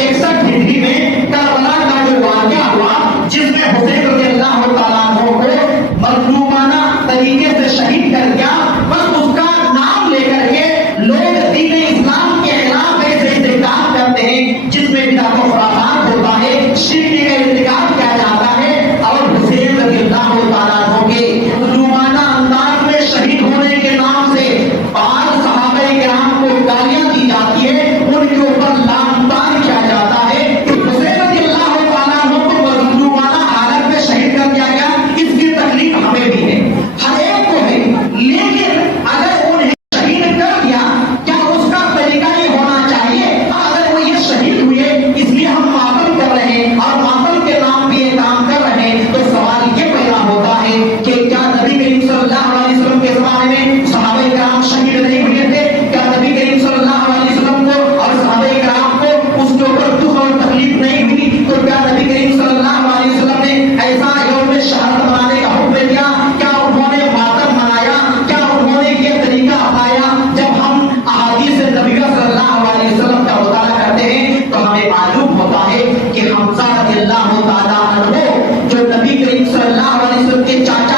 61 ہجری میں کربلا کا جو واقعہ ہوا جس میں حسین رضی اللہ تعالیٰ عنہ کو مظلومانہ طریقے سے شہید کر دیا، بس اس کا نام لے کر کے لوگ دین اسلام کے خلاف ایسے انتخاب کرتے ہیں جس میں بدعت و خرافات ہوتا ہے، شرک کا ارتکاب کیا جاتا ہے، اور حسین رضی اللہ تعالیٰ عنہ کے مظلومانہ انداز میں شہید ہونے کے نام سے بعض صحابہ کرام کو گالیاں دی جاتی ہے، ان کے اوپر لعن طعن کیا جاتا ہے۔ حسین رضی اللہ تعالیٰ عنہ کو مظلومانہ حالت میں شہید کر دیا گیا، اس کی تکلیف ہمیں بھی ہے، ہر ایک کو ہے، لیکن اگر انہیں شہید کر دیا کیا اس کا طریقہ یہ ہونا چاہیے؟ اگر وہ یہ شہید ہوئے اس لیے ہم ماتم کر رہے ہیں اور ماتم کے نام پہ یہ کام کر رہے ہیں، تو سوال یہ پیدا ہوتا ہے کہ کیا نبی کریم صلی اللہ علیہ وسلم کے زمانے میں صحابہ کرام شہید نہیں ہوئے تھے؟ کیا نبی کریم صلی اللہ علیہ وسلم کو اور صحابہ کرام کو اس کے اوپر دکھ اور تکلیف نہیں ہوئی؟ تو کیا نبی کریم صلی اللہ علیہ وسلم نے ایسا یوم شہادت منانے کا حکم دیا؟ کیا انہوں نے ماتم منایا؟ کیا انہوں نے یہ طریقہ اپنایا؟ جب ہم احادیث نبی صلی اللہ علیہ وسلم کا مطالعہ کرتے ہیں تو ہمیں معلوم ہوتا ہے کہ حمزہ رضی اللہ تعالیٰ عنہ جو نبی کریم صلی اللہ علیہ وسلم کے چاچا